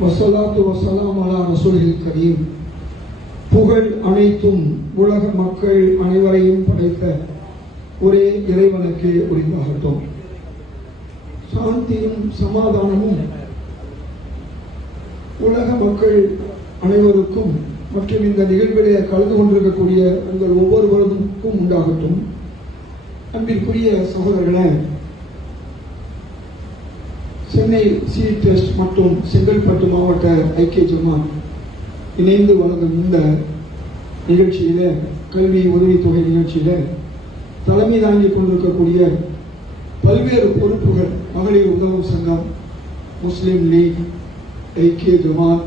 வஸ்ஸலாத்து வஸ்ஸலாம் அலா ரசூலில் கரீம். புகழ் அனைத்தும் உலக மக்கள் அனைவரையும் படைத்த ஒரே இறைவனுக்கு உரித்தாகட்டும். சாந்தியும் சமாதானமும் உலக மக்கள் அனைவருக்கும் மற்றும் இந்த நிகழ்விலே கலந்து கொண்டிருக்கக்கூடிய உங்கள் ஒவ்வொருவருக்கும் உண்டாகட்டும். அன்பிற்குரிய சகோதரர்களே, சென்னை சி டெஸ்ட் மற்றும் செங்கல்பட்டு மாவட்ட ஐக்கிய ஜமாத் இணைந்து வழங்கும் இந்த நிகழ்ச்சியில, கல்வி உதவித்தொகை நிகழ்ச்சியில தலைமை தாங்கிக் கொண்டிருக்கக்கூடிய பல்வேறு பொறுப்புகள், மகளிர் உதவும் சங்கம், முஸ்லிம் லீக், ஐக்கிய ஜமாத்,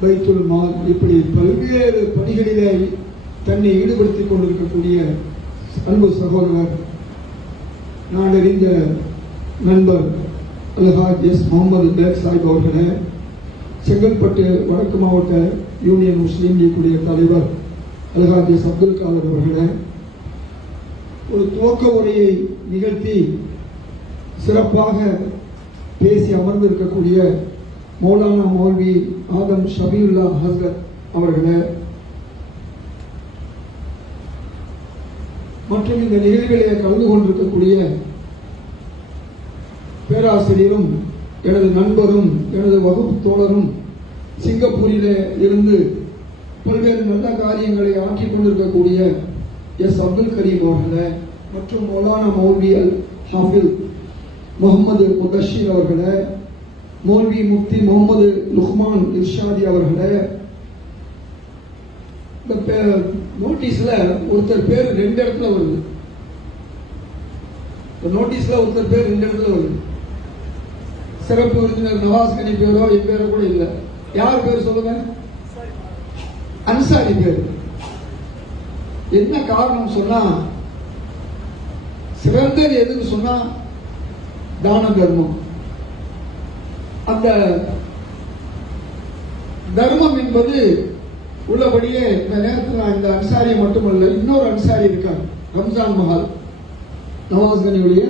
பைத்துல் மால், இப்படி பல்வேறு பணிகளிலே தன்னை ஈடுபடுத்திக் கொண்டிருக்கக்கூடிய அன்பு சகோதரர், நாடறிந்த நண்பர் அல்ஹாஜ் எஸ் முகமது பேக் சாஹிப் அவர்களே, செங்கல்பட்டு வடக்கு மாவட்ட யூனியன் முஸ்லீம் லீக்குடைய தலைவர் அல்ஹாஜ் எஸ் அப்துல் காதர் அவர்களே, ஒரு துவக்க உரையை நிகழ்த்தி சிறப்பாக பேசி அமர்ந்திருக்கக்கூடிய மௌலானா மௌல்வி ஆதம் ஷபீஉல்லா ஹஸ்ரத் அவர்களே, மற்றும் இந்த நிகழ்வுகளிலே கலந்து கொண்டிருக்கக்கூடிய பேராசிரியரும் எனது நண்பரும் எனது வகுப்பு தோழரும், சிங்கப்பூரிலே இருந்து பல்வேறு நல்ல காரியங்களை ஆக்கிக் கொண்டிருக்கக்கூடிய எஸ் அப்துல் கரீம் அவர்களே, மற்றும் மௌலானா மௌல்வி அல் ஹாஃபில் முகமது முதஷீர் அவர்களே, மௌல்வி முஃப்தி முகமது லுக்மான் இர்ஷாதி அவர்களே, இந்த நோட்டீஸ்ல ஒருத்தர் பேர் ரெண்டு இடத்துல வருது. நோட்டீஸ்ல ஒருத்தர் பேர் ரெண்டு இடத்துல வருது. சிறப்பு விருந்தினர் நவாஸ் கனி பேரோ என் பேரோ கூட இல்லை. யார் பேர் சொல்லுங்க? அன்சாரி பேர். என்ன காரணம் சொன்னா, சிறந்தது எதுன்னு சொன்னா தான தர்மம். அந்த தர்மம் என்பது உள்ளபடியே இந்த நேரத்தில் நான் இந்த அன்சாரியை மட்டுமல்ல, இன்னொரு அன்சாரி இருக்கார், ரம்ஜான் மஹால் நவாஸ் கனியுடைய.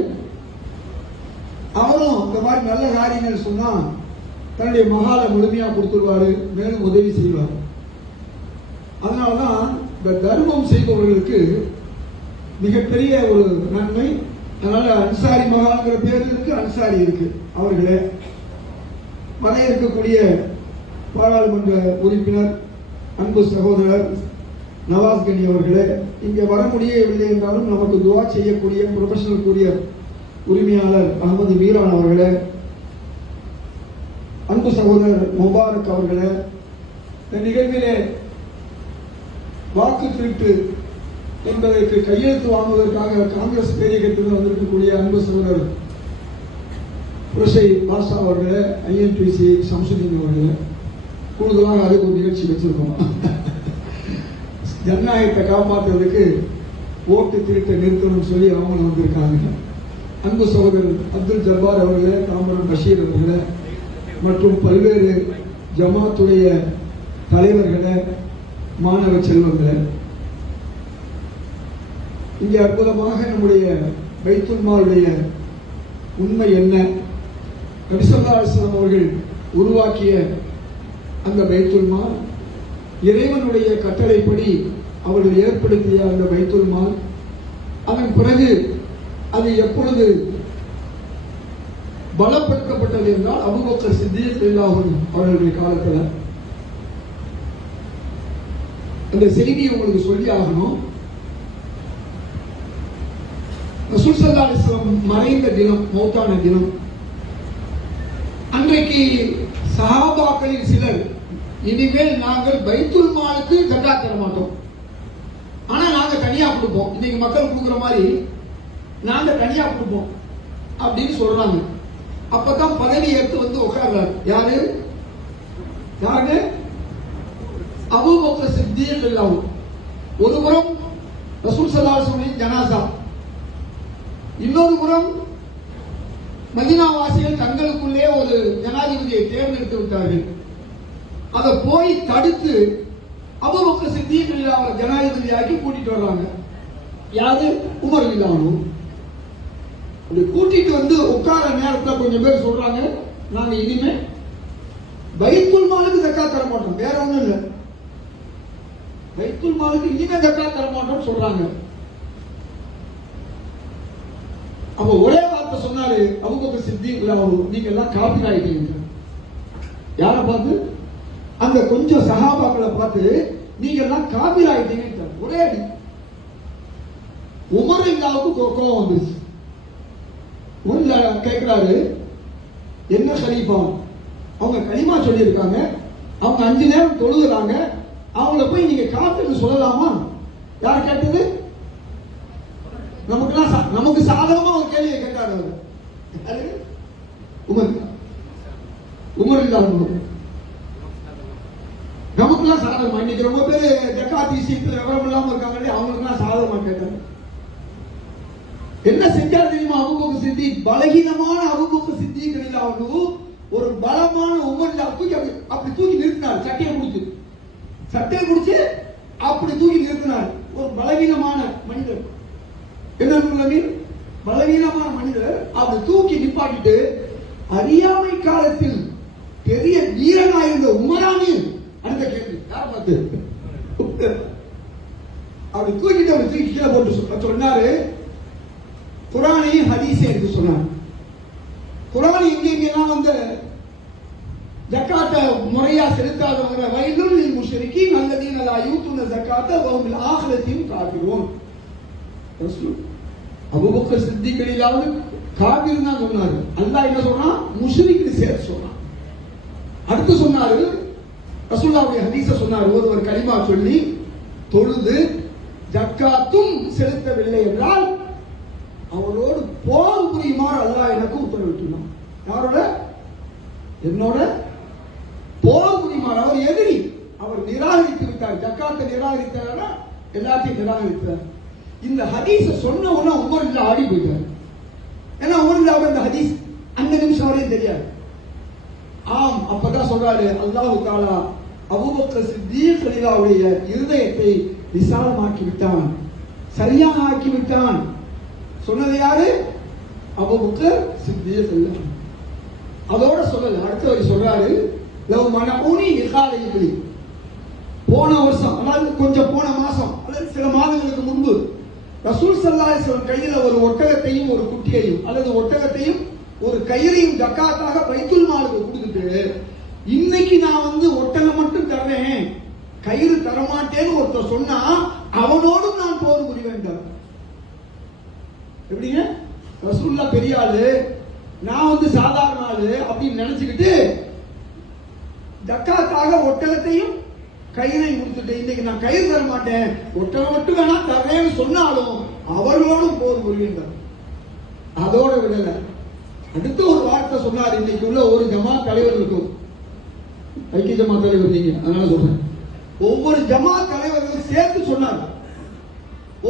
அவரும் இந்த மாதிரி நல்ல காரியங்கள் சொன்னா தன்னுடைய மகாலை முழுமையா கொடுத்துருவாரு, மேலும் உதவி செய்வார். அதனாலதான் இந்த தர்மம் செய்பவர்களுக்கு மிகப்பெரிய ஒரு நன்மை. அதனால அன்சாரி மகாங்கிற பேர் இருக்கு, அன்சாரி இருக்கு. அவர்களே, வர இருக்கக்கூடிய பாராளுமன்ற உறுப்பினர் அன்பு சகோதரர் நவாஸ் கனி அவர்களே, இங்கே வர முடியவில்லை என்றாலும் நமக்கு துவா செய்யக்கூடிய ப்ரொஃபஷனல் கூரியர் உரிமையாளர் அகமது மீரான் அவர்களே, அன்பு சகோதரர் முபாரக் அவர்களே, இந்த நிகழ்விலே வாக்கு திருட்டு என்பதற்கு கையெழுத்து வாங்குவதற்காக காங்கிரஸ் பேரியக்கத்தில் வந்திருக்கக்கூடிய அன்பு சகோதரர் புரசை பாஷா அவர்களே, ஐஎன்டிசி சம்சுதீன் அவர்களே, கூடுதலாக அதுக்கு ஒரு நிகழ்ச்சி வச்சிருக்கோம். ஜனநாயகத்தை காப்பாற்றுறதுக்கு ஓட்டு திருட்டை நிறுத்தணும்னு சொல்லி அவங்க வந்திருக்காங்க. அன்பு சகோதரர் அப்துல் ஜப்பார் அவர்களே, தாம்பரம் பஷீர் அவர்களே, மற்றும் பல்வேறு ஜமாத்துடைய தலைவர்களே, மாணவ செல்வங்களே, இங்கே அற்புதமாக நம்முடைய பைத்துல் மாலுடைய உண்மை என்ன, நபி ஸல்லல்லாஹு அலைஹி வஸல்லம் அவர்கள் உருவாக்கிய அந்த பைத்துல் மால், இறைவனுடைய கட்டளைப்படி அவர்கள் ஏற்படுத்திய அந்த பைத்துல் மால், அதன் பிறகு அது எப்பொழுது பலப்படுத்தப்பட்டது என்றால் அபூபக்கர் சித்தீக் ரலியல்லாஹு அன்ஹு அவர்களுடைய காலத்தில். அந்த செய்தியை உங்களுக்கு சொல்லி ஆகணும். ரசூல் ஸல்லல்லாஹு அலைஹி வஸல்லம் மறைந்த தினம், மௌத்தான தினம் அன்றைக்கு சஹாபாக்களில் சிலர், இனிமேல் நாங்கள் பைத்துல் மாலுக்கு ஜகாத் தர மாட்டோம், ஆனா நாங்க தனியா கொடுப்போம், இன்னைக்கு மக்கள் கொடுக்குற மாதிரி நாங்க தனியா கொடுப்போம் அப்படின்னு சொல்றாங்க. அப்பதான் பதவி எடுத்து வந்து உட்கார்றாரு. யாரு? அபூபக்கர் சித்தீக் ரலியல்லாஹு. ஒரு புறம் ரசூல் ஸல்லல்லாஹு அலைஹி வஸல்லம் ஜனாசா, இன்னொரு புறம் மதீனா வாசிகள் தங்களுக்குள்ளே ஒரு ஜனாதிபதியை தேர்ந்தெடுத்து விட்டார்கள். அதை போய் தடுத்து அபூபக்கர் சித்தீக் ரலியல்லாஹு ஜனாதிபதியாக்கி கூட்டிட்டு வர்றாங்க. யாரு? உமர் ரலியல்லாஹு. அப்படி கூட்டிட்டு வந்து உட்கார நேரத்தில் கொஞ்சம் பேர் சொல்றாங்க, நாங்க இனிமே பைத்துல் மாலுக்கு ஜக்காத் தர மாட்டோம், வேற ஒண்ணும் இல்லை. பைத்துல் மாலுக்கு இனிமே ஜக்காத் தர மாட்டோம்னு சொல்றாங்க. அப்ப ஒரே வார்த்தை சொன்னாரு அபூபக்கர் சித்திக், நீங்க எல்லாம் காபீர் ஆயிட்டீங்க. யார பார்த்து? அந்த கொஞ்சம் சஹாபாக்களை பார்த்து நீங்க எல்லாம் காபீர் ஆயிட்டீங்க. ஒரே அடி. உமர் இல்லாவுக்கு கோபம் வந்துருச்சு. கேட்கிறாரு, என்ன கலீஃபா, அவங்க கலிமா சொல்லியிருக்காங்க, அவங்க 5 நேரம் தொழுகிறாங்க, அவங்கள போய் நீங்க காபீர்னு சொல்லலாமா? யார் கேட்டது? நமக்கு சாதகமா ஒரு கேள்வியை கேட்டாரு உமர். நமக்குலாம் சாதகமா? இன்னைக்கு ரொம்ப பேரு ஜக்காத் சீட்டு விவரம் இல்லாம இருக்காங்க, அவங்களுக்குலாம் சாதகமா கேட்டாங்க. என்ன செஞ்சார் தெரியுமா அபூபக்கர் சித்திக்? பலகீனமான அபூபக்கர் சித்திக் ரலியல்லாஹு ஒரு பலமான உமர் தூக்கி அப்படி தூக்கி நிறுத்தினார். சட்டையை பிடிச்சு அப்படி தூக்கி நிறுத்தினார். ஒரு பலகீனமான மனிதர், என்ன பலவீனமான மனிதர் அப்படி தூக்கி நிப்பாட்டிட்டு, அறியாமை காலத்தில் பெரிய வீரனாயிருந்த உமரானி அடுத்த கேள்வி யார பார்த்து அப்படி தூக்கிட்டு அப்படி தூக்கி கீழே போட்டு சொன்னாரு, குர்ஆனையும் ஹதீஸையும் எடுத்து சொன்னார். குர்ஆன் எங்கெங்கெல்லாம் வந்து ஜக்காத்த முறையா செலுத்தாதவங்க வயலுல் லில் முஷ்ரிகீன் அல்லதீன லா யூதுன ஜக்காத்த வஹும் பில் ஆখিরাতিன் காஃபிரூன். அபூபக்கர் சித்திக் ரலியல்லாஹு காஃபிர் தான் சொன்னாரு. அல்லாஹ் என்ன சொல்றான்? முஷ்ரிக்னு சேர்த்து சொல்றான். அடுத்து சொன்னாரு, ரசூலுல்லாஹ்வுடைய ஹதீஸ சொன்னாரு, ஒருவர் கலிமா சொல்லி தொழுது ஜக்காத்தும் செலுத்தவில்லை என்றால் அவரோடு போர் புரியுமாறு அல்லாஹ் எனக்கு உத்தரவிட்டுள்ளான். யாரோட? என்னோட போர் புரியுமாறு. அவர் எதிரி, அவர் நிராகரித்து விட்டார். ஜக்காத்தை நிராகரித்தாரா? எல்லாத்தையும் நிராகரித்தார். இந்த ஹதீஸ சொன்ன உடனே உமர் இல்ல ஆடி போயிட்டார். ஏன்னா உமர் இல்ல இந்த ஹதீஸ் அந்த நிமிஷம் வரையும் தெரியாது. ஆம், அப்பதான் சொல்றாரு அல்லாஹ் தஆலா அபூபக்கர் சித்தீக் ரலியல்லாஹுடைய இருதயத்தை விசாலமாக்கி விட்டான், சரியாக ஆக்கி விட்டான். சொன்னது யாரு? அபூபக்கர் சித்தீக் ரலியல்லாஹு. அதோட சொல்லல, அடுத்த வரி சொல்றாரு, லவ் மனஊனி இகாலையிலி. போன வருஷம், அதாவது கொஞ்சம் போன மாசம் அல்லது சில மாதங்களுக்கு முன்பு ரசூல் ஸல்லல்லாஹு அலைஹி வஸல்லம் கையில ஒரு ஒட்டகத்தையும் ஒரு குட்டியையும் அல்லது ஒட்டகத்தையும் ஒரு கயிறையும் ஜக்காத்தாக பைத்துல் மாலுக்கு கொடுத்துட்டு, இன்னைக்கு நான் வந்து ஒட்டகம் மட்டும் தர்றேன், கயிறு தரமாட்டேன்னு ஒருத்தர் சொன்னா அவனோடும் நான் போர் புரிவேன். எப்படிங்க? ரசூலுல்லாஹ் பெரிய ஆளு, நான் வந்து சாதாரண ஆளு அப்படின்னு நினைச்சுக்கிட்டு ஜக்காத்தாக ஒட்டகத்தையும் கயிறையும் கொடுத்துட்டு, இன்னைக்கு நான் கயிறு தர மாட்டேன், ஒட்டகம் மட்டும் வேணா தரேன்னு சொன்னாலும் அவர்களோடும் போர் புரிகின்றார். அதோட விடல, அடுத்த ஒரு வார்த்தை சொன்னார். இன்னைக்கு உள்ள ஒரு ஜமாத் தலைவர்களுக்கும், ஐக்கிய ஜமாத் தலைவர் நீங்க, அதனால சொல்றேன், ஒவ்வொரு ஜமாத் தலைவர்களும் சேர்த்து சொன்னார்,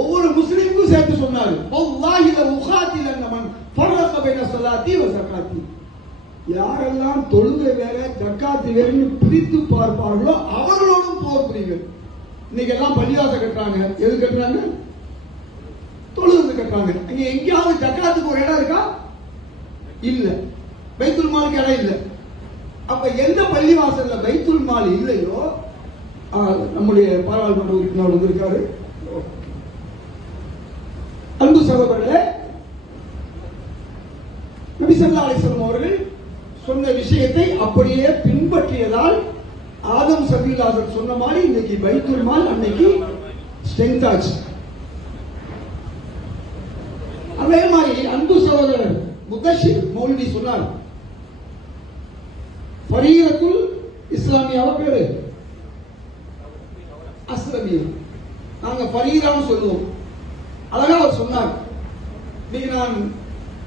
ஒவ்வொரு முஸ்லிமுக்கும் சேர்த்து சொன்னார், வல்லாஹி ல உகாத்திலன் மன் ஃபர்ரக பைன ஸலாத்தி வ ஸகாத்தி. யாரெல்லாம் தொழுகை வேற ஜக்காத் வேறன்னு பிரித்து பார்ப்பார்களோ அவர்களோடும் போர் புரியுங்கள். இன்னைக்கு எல்லாம் பள்ளிவாச கட்டுறாங்க. எது கட்டுறாங்க? தொழுது கட்டுறாங்க. அங்க எங்கேயாவது ஜக்காத்துக்கு ஒரு இடம் இருக்கா? இல்ல. பைத்துல் மாலுக்கு இடம் இல்ல. அப்ப எந்த பள்ளிவாசல்ல பைத்துல் மால் இல்லையோ, நம்முடைய பாராளுமன்ற உறுப்பினர் வந்திருக்காரு, அன்பு சகோதரர்களே, நபி ஸல்லல்லாஹு அலைஹி வஸல்லம் அவர்கள் சொன்ன விஷயத்தை அப்படியே பின்பற்றியதால் ஆதம் சபீலாசர் சொன்ன மாதிரி இன்னைக்கு பைத்துல் மால் அன்னைக்கு ஸ்ட்ரெங்த் ஆச்சு. அதே மாதிரி அன்பு சகோதரர் முத்தஷிர் மௌலவி சொன்னார், ஃபரீரத்துல் இஸ்லாமியாவ பேரு அஸ்லமியா, நாங்க ஃபரீரான்னு சொல்லுவோம். அழகா அவர் சொன்னார். இன்னைக்கு நான்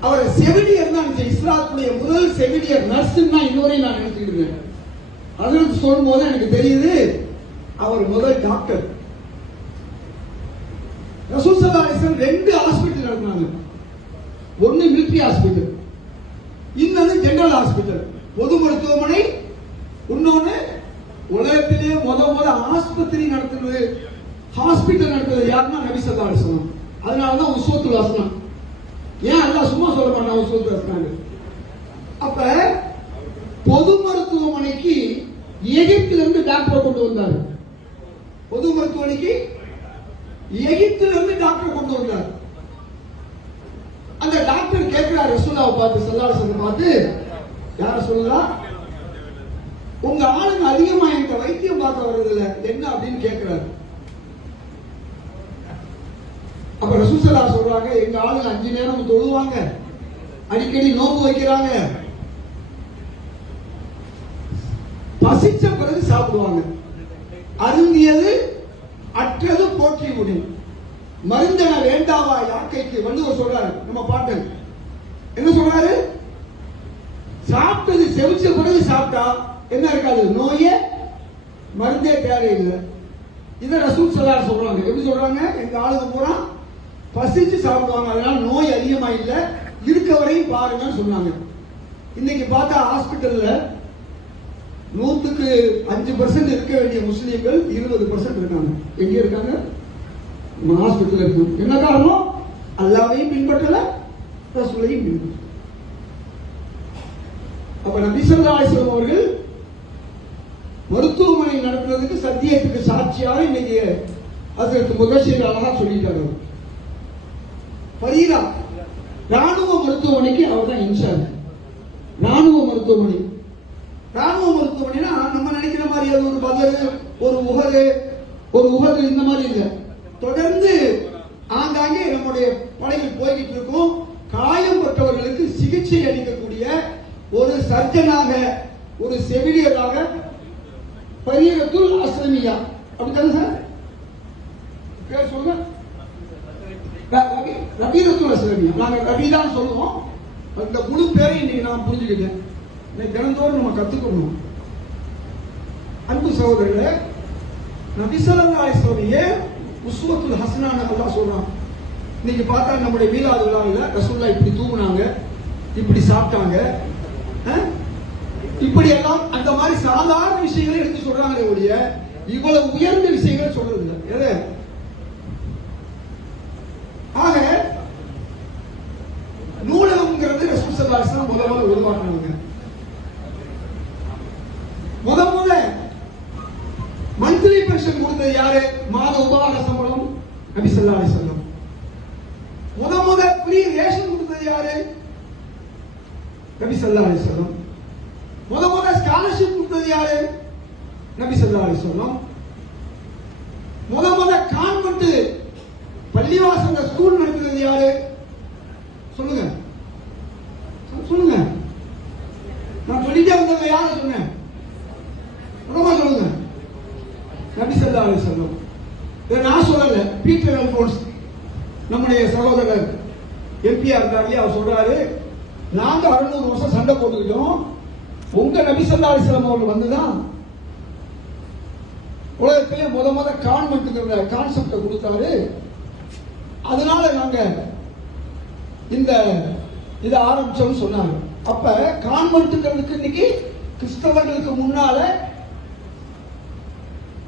அவர் செவிலியர் தான், இஸ்லாத்துடைய முதல் செவிலியர், நர்ஸ் தான் இன்னொரு நான் நினைச்சுட்டு இருக்கேன். அதற்கு சொல்லும் போது எனக்கு தெரியுது அவர் முதல் டாக்டர். ரசூல் ஸல்லல்லாஹு அலைஹி வஸல்லம் 2 ஹாஸ்பிடல் நடத்தினாங்க. ஒன்னு மிலிட்டரி ஹாஸ்பிடல், இன்னொன்னு ஜெனரல் ஹாஸ்பிடல், பொது மருத்துவமனை. இன்னொன்னு உலகத்திலேயே முத ஆஸ்பத்திரி நடத்துறது, ஹாஸ்பிடல் நடத்துறது யாருன்னா நபி ஸல்லல்லாஹு அலைஹி வஸல்லம். அதனாலதான் உஸ்வத்துல் ஹஸனா. ஏன் அல்லாஹ் சும்மா சொல்ல மாட்டான் உஸ்வத்துல் ஹஸனா? அப்ப பொது மருத்துவமனைக்கு எகிப்திலிருந்து டாக்டர் கொண்டு வந்தார். பொது மருத்துவமனைக்கு எகிப்திலிருந்து டாக்டர் கொண்டு வந்தார். அந்த டாக்டர் கேட்கிறார் ரசூலுல்லாஹ் பார்த்து, ஸல்லல்லாஹு அலைஹி வஸல்லம் பார்த்து, யார சொல்லலாம், உங்க ஆளுங்க அதிகமா என்கிட்ட வைத்தியம் பார்க்க வர்றதில்ல, என்ன அப்படின்னு கேட்கிறாரு. அப்ப ரசூல் ஸல்லல்லாஹு அலைஹி சொல்றாங்க, எங்க ஆளுங்க 5 நேரம் தொழுவாங்க, அடிக்கடி நோன்பு வைக்கிறாங்க, பசிச்ச பிறகு சாப்பிடுவாங்க, அருந்தியது அற்றது போற்றி முடியும், மருந்தன வேண்டாவா யாக்கைக்கு. வள்ளுவர் சொல்றாரு, நம்ம பாட்டன் என்ன சொல்றாரு, சாப்பிட்டது செவிச்ச பிறகு சாப்பிட்டா என்ன இருக்காது, நோயே மருந்தே தேவையில்லை. இதை ரசூல் ஸல்லல்லாஹு அலைஹி சொல்றாங்க. எப்படி சொல்றாங்க, எங்க ஆளுங்க பூரா பசிச்சு சாப்பிடுவாங்க, அதனால நோய் அதிகமா இல்ல, இருக்க வரையும் பாருங்கன்னு சொன்னாங்க. இன்னைக்கு பார்த்தா ஹாஸ்பிட்டல்ல 100% இருக்க வேண்டிய முஸ்லீம்கள் 20% இருக்காங்க. எங்க இருக்காங்க, ஹாஸ்பிட்டல் இருக்கு. என்ன காரணம், அல்லாஹ்வையும் பின்பற்றல, ரசூலையும் பின்பற்றல. அப்ப நபி ஸல்லல்லாஹு அலைஹி வஸல்லம் அவர்கள் மருத்துவமனை நடத்துறதுக்கு சத்தியத்துக்கு சாட்சியாக இன்னைக்கு ஹஜ்ரத் முதஷிர் அழகா சொல்லிட்டாரு. ஃபரீதா ராணுவ மருத்துவமனைக்கு அவர் தான் இன்சார்ஜ். ராணுவ மருத்துவமனை, ராணுவ மருத்துவமனைனா நம்ம நினைக்கிற மாதிரி அது ஒரு பதர், ஒரு உகது இந்த மாதிரி இல்லை. தொடர்ந்து ஆங்காங்கே நம்முடைய படைகள் போய்கிட்டு இருக்கும். காயம்பட்டவர்களுக்கு சிகிச்சை அளிக்கக்கூடிய ஒரு சர்ஜனாக, ஒரு செவிலியராக பரீரத்துல் அஸ்லமியா, அப்படித்தானே சார் பேர் சொல்லுங்க, ரபீரத்துல் அஸ்லமியா. நாங்க ரபி தான் சொல்லுவோம். அந்த முழு பேரை இன்னைக்கு நான் புரிஞ்சுக்கிட்டேன். தினந்தோறும் நம்ம கத்துக்கணும். அன்பு சகோதரர்களே, நபி ஸல்லல்லாஹு அலைஹி வஸல்லம் உஸ்வத்துல் ஹஸனான அல்லாஹ் சொல்றான். இன்னைக்கு பார்த்தா நம்முடைய மீலாது விழாவில் ரசூலுல்லாஹ் இப்படி தூங்குனாங்க, இப்படி சாப்பிட்டாங்க, இப்படி எல்லாம் அந்த மாதிரி சாதாரண விஷயங்களை எடுத்து சொல்றாங்க ஒழிய இவ்வளவு உயர்ந்த விஷயங்களை சொல்றது இல்லை. எது ஆக நூலகம்ங்கிறது ரசூல் ஸல்லல்லாஹு அலைஹி வஸல்லம் முதல்ல உருவாக்குனாங்க. முதல்ல மந்த்லி பென்ஷன் கொடுத்தது யாரு, மாத உபகார சம்பளம் நபி ஸல்லல்லாஹு அலைஹி வஸல்லம். முதல்ல ஃப்ரீ ரேஷன் கொடுத்தது யாரு, நபி ஸல்லல்லாஹு அலைஹி வஸல்லம். முதல்ல ஸ்காலர்ஷிப் கொடுத்தது யாரு, நபி ஸல்லல்லாஹு அலைஹி வஸல்லம். முதல்ல கான்வென்ட் பள்ளிவாசல்ல ஸ்கூல் நடத்துறது யாரு, சொல்லுங்க சொல்லுங்க. நான் சொல்லிட்டே வந்தவங்க யாரு சொன்னேன், சொல்லுங்க. நபி ஸல்லல்லாஹு அலைஹி வஸல்லம். இதை நான் சொல்லல, பீட்டர் அல்போன்ஸ் நம்முடைய சகோதரர் எம்பியா இருந்தாரு, அவர் சொல்றாரு, நாங்க 600 வருஷம் சண்டை போட்டுக்கிட்டோம், உங்க நபி ஸல்லல்லாஹு அலைஹி வஸல்லம் அவர்கள் வந்துதான் உலகத்திலே முத கான்வென்ட்ங்கிற கான்செப்டை கொடுத்தாரு. அதனால நாங்க இந்த இதை ஆரம்பிச்சோம்னு சொன்னாங்க. அப்ப கான்வென்ட்ங்கிறதுக்கு இன்னைக்கு கிறிஸ்தவர்களுக்கு முன்னால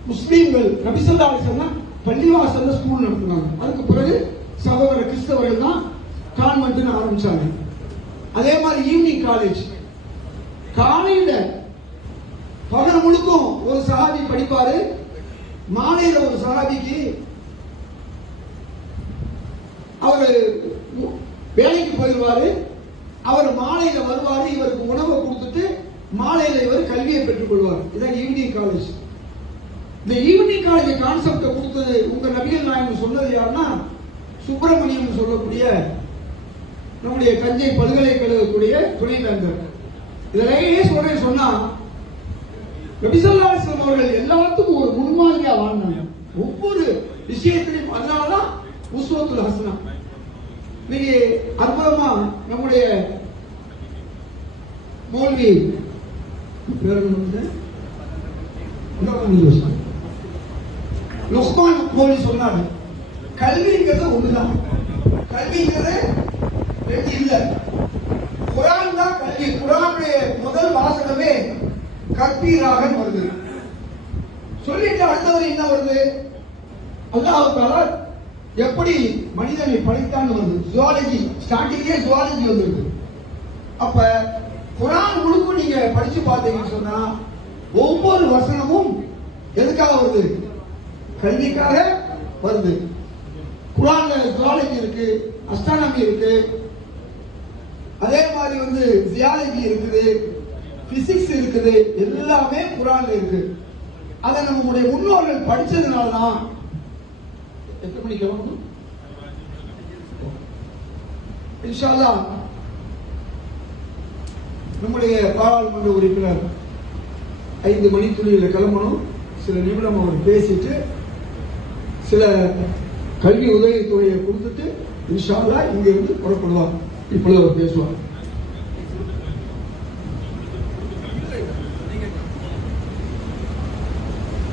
முஸ்லீம்கள் நபி ஸல்லல்லாஹு அலைஹி வஸல்லம் பள்ளிவாசல்ல ஸ்கூல் நடத்துனாங்க. அதுக்கு பிறகு சகோதர கிறிஸ்தவர்கள் தான் கான்வென்ட்னு ஆரம்பிச்சாங்க. அதே மாதிரி ஈவினிங் காலேஜ், காலையில பகல் முழுக்கும் ஒரு சஹாபி படிப்பாரு, மாலையில ஒரு சஹாபிக்கு அவரு வேலைக்கு போயிடுவாரு, அவர் மாலையில வருவாரு, இவருக்கு உணவை கொடுத்துட்டு மாலையில இவர் கல்வியை பெற்றுக் கொள்வார். இதான் ஈவினிங் காலேஜ். இந்த ஈவினிங் காலேஜ் கான்செப்டை கொடுத்தது உங்க நபிகள் நாயகம் சொன்னது யாருன்னா சுப்பிரமணியம் சொல்லக்கூடிய நம்முடைய தஞ்சை பல்கலைக்கழகத்துடைய துணைவேந்தர். இதிலேயே சொல்றேன் சொன்னா நபி ஸல்லல்லாஹு அலைஹி வஸல்லம் அவர்கள் எல்லாத்துக்கும் ஒரு முன்மாதிரியா வாழ்ந்தாங்க, ஒவ்வொரு விஷயத்திலையும். அதனாலதான் உஸ்வத்துல் ஹஸனா. இன்னைக்கு அற்புதமா நம்முடைய மௌலவி லுக்மான் மௌலவி சொன்னாங்க, கல்விங்கிறது ஒண்ணுதான், கல்விங்கிறது ரெண்டு இல்ல, குர்ஆன் தான் கல்வி. குர்ஆனுடைய முதல் வாசகமே கற்பீராக வருது. சொல்லிட்டு அடுத்தது என்ன வருது, அல்லாஹ் தஆலா எப்படி மனிதனை படைத்தான் வருது. ஜுவாலஜி ஸ்டார்டிங்கே ஜுவாலஜி வந்துருக்கு. அப்ப குர்ஆன் முழுக்க நீங்க படிச்சு பார்த்தீங்கன்னு சொன்னா ஒவ்வொரு வசனமும் எதுக்காக வருது? கல்விக்காக வருது. குர்ஆன்ல ஜுவாலஜி இருக்கு, அஸ்ட்ரானமி இருக்கு, அதே மாதிரி ஜியாலஜி இருக்குது, பிசிக்ஸ் இருக்குது, எல்லாமே குர்ஆன்ல இருக்கு. அதை நம்முடைய முன்னோர்கள் படிச்சதுனால தான். எத்தனை மணிக்கு கிளம்பணும்? இன்ஷா அல்லாஹ் நம்முடைய பாராளுமன்ற உறுப்பினர் 5 மணித்துளியில் கிளம்பணும். சில நிமிடம் அவர் பேசிட்டு சில கல்வி உதவித்துறையை கொடுத்துட்டு இன்ஷா அல்லாஹ் இங்கிருந்து புறப்படுவார். இப்பொழுது அவர் பேசுவார்.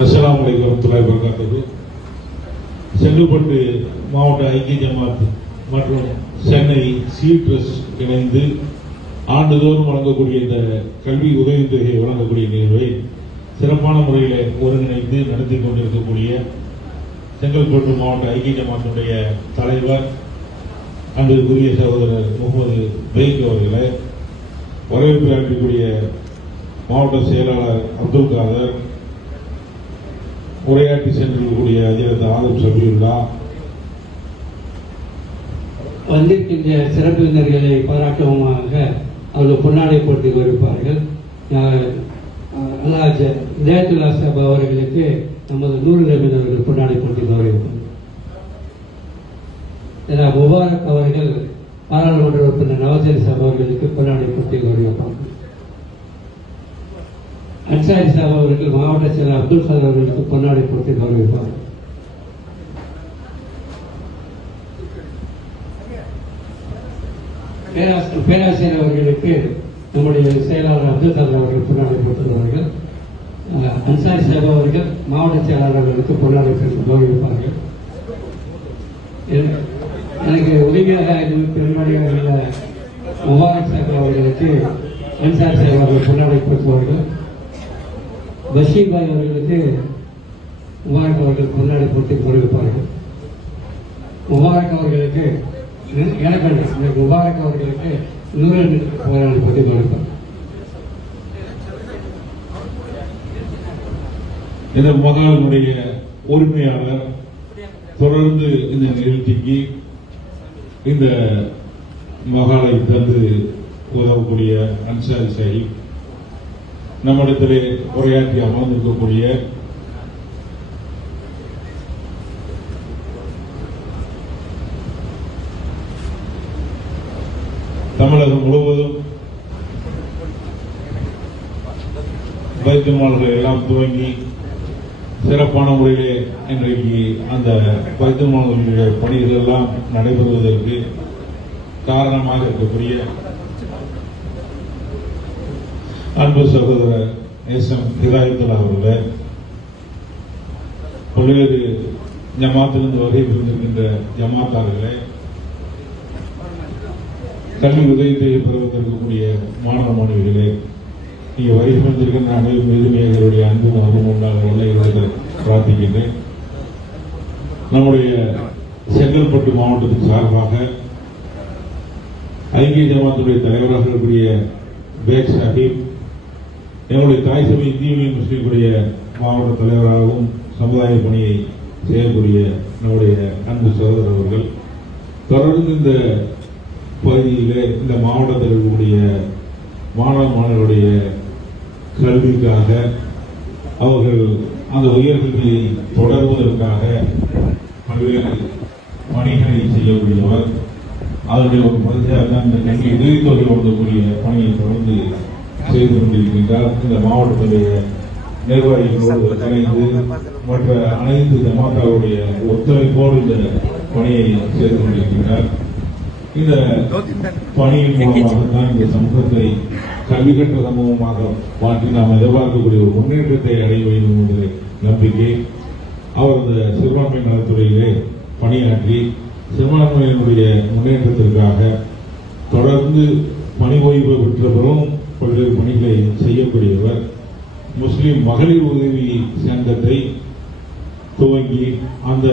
அஸ்ஸலாமு அலைக்கும் வரஹ்மத்துல்லாஹி வபரகாத்துஹு. செங்கல்பட்டு மாவட்ட ஐக்கிய ஜமாத் மற்றும் சென்னை சீட்ரஸ் இணைந்து ஆண்டுதோறும் வழங்கக்கூடிய இந்த கல்வி உதவித்தொகையை வழங்கக்கூடிய நிகழ்வை சிறப்பான முறையில் ஒருங்கிணைத்து நடத்தி கொண்டிருக்கக்கூடிய செங்கல்பட்டு மாவட்ட ஐக்கிய ஜமாத்துடைய தலைவர் அன்பிற்குரிய சகோதரர் முகமது பெய்க் அவர்களை, வரவேற்பு அளிக்கக்கூடிய மாவட்ட செயலாளர் அப்துல் காதர், உரையாற்றி சென்றிருக்கக்கூடிய அதிரத் ஆதம் சபீருல்லா, வந்திருக்கின்ற சிறப்பு விருந்தினர்களை பாராட்டவுமாக அவர்கள் பொன்னாடை போட்டி வருப்பார்கள். ஜெயத்துல்லா சாப் அவர்களுக்கு நமது நூறு அவர்கள் பொன்னாடை போட்டி கௌரவிப்பார்கள். முபாரக் அவர்கள் பாராளுமன்ற உறுப்பினர் நவாஸ் சாப் அவர்களுக்கு பொன்னாடை போட்டி கௌரவிப்பார்கள். அன்சாரி சாப் அவர்கள் மாவட்ட செயலர் அப்துல் காதர் அவர்களுக்கு பொன்னாடை போட்டி கௌரவிப்பார்கள். பேராசிரியர் அவர்களுக்கு நம்முடைய செயலாளர் அப்துல் காதர் அவர்கள் பொன்னாடை போட்டுள்ளார்கள். அன்சாரி சாப் அவர்கள் மாவட்ட செயலாளர்களுக்கு பொன்னாடை போட்டு கௌரவிப்பார்கள். எனக்கு உதவியாக பெருமடியாக உள்ள முபாரக் சாப் அவர்களுக்கு அன்சாரி சாப் அவர்கள் பொன்னாடை போட்டுவார்கள். பஷீர் பாய் அவர்களுக்கு முபாரக் அவர்கள் பொன்னாடை போட்டு கௌரவிப்பார்கள். முபாரக் அவர்களுக்கு முபாரக் அவர்களுக்கு 100 பொன்னாடை போட்டி கௌரவிப்பார்கள். இந்த மகானுடைய உரிமையாளர் தொடர்ந்து இந்த நிகழ்ச்சிக்கு இந்த மகாலை தந்து உதவக்கூடிய அன்சாரி சாஹிப், நம்மிடத்திலே உரையாற்றி அமர்ந்திருக்கக்கூடிய தமிழகம் முழுவதும் பைத்துமால்கள் எல்லாம் துவங்கி சிறப்பான முறையிலே இன்றைக்கு அந்த பைத்துமால்களுடைய பணிகள் எல்லாம் நடைபெறுவதற்கு காரணமாக இருக்கக்கூடிய அன்பு சகோதரர் எஸ்எம் ஹிதாயத்துல்லா அவர்களே, பல்வேறு ஜமாத்திலிருந்து வகை பிரிந்திருக்கின்ற ஜமாத்தார்களே, கல்வி உதவித்தொகை பெறுவதற்கக்கூடிய மாணவ மாணவிகளே, இங்கே வரை வந்திருக்கின்ற அனைவரும் மீதுமையர்களுடைய அன்பு நலமும் உண்டாக உள்ள பிரார்த்திக்கின்றேன். நம்முடைய செங்கல்பட்டு மாவட்டத்தின் சார்பாக ஐக்கிய ஜமாத்துடைய தலைவராக இருக்கக்கூடிய பேக் சாஹிப், எங்களுடைய தாய் சபை இந்திய யூனியன் முஸ்லீம்களுடைய மாவட்ட தலைவராகவும் சமுதாய பணியை செய்யக்கூடிய நம்முடைய அன்பு சகோதரர் அவர்கள் தொடர்ந்து இந்த பகுதியிலே இந்த மாவட்டத்தில் இருக்கக்கூடிய மாணவ மாணவர்களுடைய கல்விக்காக அவர்கள் அந்த உயர்கல்வியை தொடர்வதற்காக பல்வேறு பணிகளை செய்யக்கூடியவர். அதனுடைய ஒரு பகுதியாக தான் இந்த கல்வி உதவித்தொகை வழங்கக்கூடிய பணியை தொடர்ந்து செய்து கொண்டிருக்கின்றார். இந்த மாவட்டத்துடைய நிர்வாகிகளோடு இணைந்து மற்ற அனைத்து ஜமாத்தாவுடைய ஒத்துழைப்போடு இந்த பணியை செய்து கொண்டிருக்கின்றார். இந்த பணியின் மூலமாகத்தான் இந்த சமூகத்தை கல்வி கற்ற சமூகமாக மாற்றி நாம் எதிர்பார்க்கக்கூடிய ஒரு முன்னேற்றத்தை அடைய வேண்டும் என்ற நம்பிக்கை. அவர் இந்த சிறுபான்மை நலத்துறையிலே பணியாற்றி சிறுபான்மையினுடைய முன்னேற்றத்திற்காக தொடர்ந்து பணி ஓய்வு பெற்ற பிறகும் பல்வேறு பணிகளை செய்யக்கூடியவர். முஸ்லிம் மகளிர் உதவி சங்கத்தை துவங்கி அந்த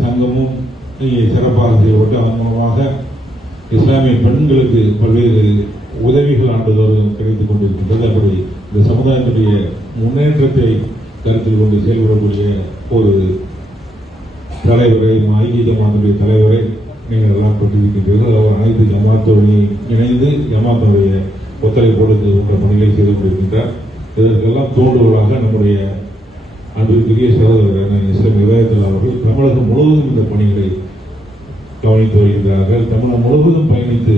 சங்கமும் இங்கே சிறப்பாக செய்யப்பட்டு அதன் மூலமாக இஸ்லாமிய பெண்களுக்கு பல்வேறு உதவிகள் ஆண்டுதோறும் கிடைத்துக் கொண்டிருக்கின்றது. அப்படி இந்த சமுதாயத்துடைய முன்னேற்றத்தை கருத்தில் கொண்டு செயல்படக்கூடிய ஒரு தலைவரை, ஐக்கிய ஜமாத்துடைய தலைவரை நீங்கள் எல்லாம் கொண்டிருக்கின்றீர்கள். அவர் அனைத்து ஜமாத்தோடையும் இணைந்து ஜமாத்துடைய ஒத்துழைப்போடு உள்ள பணிகளை செய்து கொண்டிருக்கின்றார். இதற்கெல்லாம் தோன்றுவதாக நம்முடைய அன்பிற்குரிய சகோதரர் இஸ்லாம் விவாதத்தில் அவர்கள் தமிழகம் முழுவதும் இந்த பணிகளை கவனித்து வருகின்றார்கள். தமிழகம் முழுவதும் பயணித்து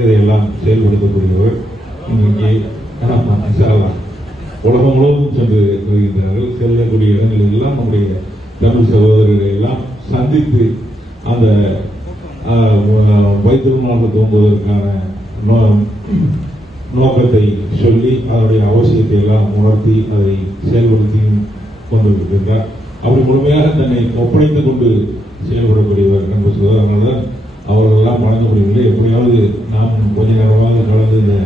இதையெல்லாம் செயல்படுத்தக்கூடியவர். இங்கே உலகம் முழுவதும் சென்று வருகின்றார்கள். செல்லக்கூடிய இடங்களில் எல்லாம் நம்முடைய தமிழ் சகோதரர்களை எல்லாம் சந்தித்து அந்த வைத்திருநாளை தோன்றுவதற்கான நோக்கத்தை சொல்லி அதனுடைய அவசியத்தை எல்லாம் உணர்த்தி அதை செயல்படுத்தி கொண்டிருக்கின்றார். அப்படி முழுமையாக தன்னை ஒப்படைத்துக் கொண்டு செயல்படக்கூடியவர் என்று சொல்வதனால்தான் அவர்களெல்லாம் வழங்க முடியவில்லை. எப்படியாவது நாம் கொஞ்ச நேரமாக கலந்து இந்த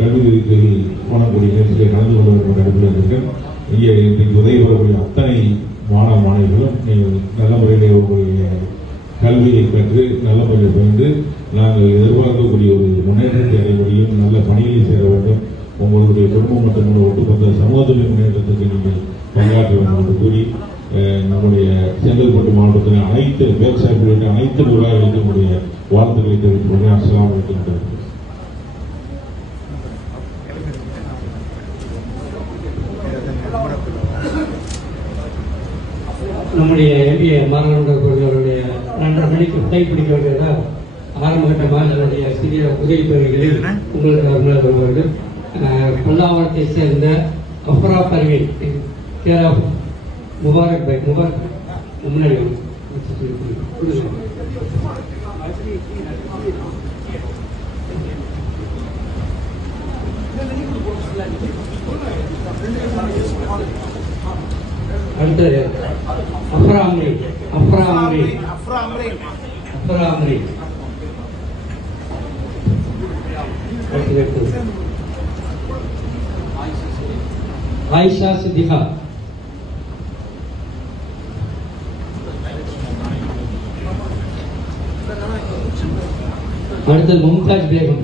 கல்வி விதிகளில் போனக்கூடிய நிகழ்ச்சியை கலந்து கொள்ள வேண்டும் என்ற அடிப்படையில் இருக்கிறேன். இங்கே இன்றைக்கு உதவி பெறக்கூடிய அத்தனை மாணவ மாணவிகளும் நீங்கள் நல்ல முறையிலே உங்களுடைய கல்வியை பெற்று நல்ல முறையில் பயின்று நாங்கள் எதிர்பார்க்கக்கூடிய ஒரு முன்னேற்றத்தை அடைய முடியும், நல்ல பணிகளை சேர வேண்டும். உங்களுடைய குடும்பம் மற்றும் ஒட்டுமொத்த சமூகத்துடைய முன்னேற்றத்துக்கு நீங்கள் பங்காற்ற வேண்டும் என்று கூறி நம்முடைய செங்கல்பட்டு மாவட்டத்தில் அனைத்து விவசாயிகளுடைய அனைத்து நிர்வாகிகளுக்கும் நம்முடைய வாழ்த்துக்களை தெரிவித்துக் கொண்டு அஸ்ஸலாமு அலைக்கும். நம்முடைய எம்பிஏ மாணவர்கள் அவருடைய 2:30 மணிக்கு கைப்பிடிக்க வேண்டியதால் ஆரம்பகட்டமாக என்னுடைய சிறிய உதவி தொகைகளில் உங்களுக்கு வருவார்கள். பல்லாவரத்தை சேர்ந்த அஃப்ரா பர்வீன் கேர் ஆஃப் முபாரக் பை முபாரக் முன்னாடி அடுத்தது அஃப்ராம்ரி ஆயிஷா சித்திகா, அடுத்தது மும்தாஜ் பேகம்,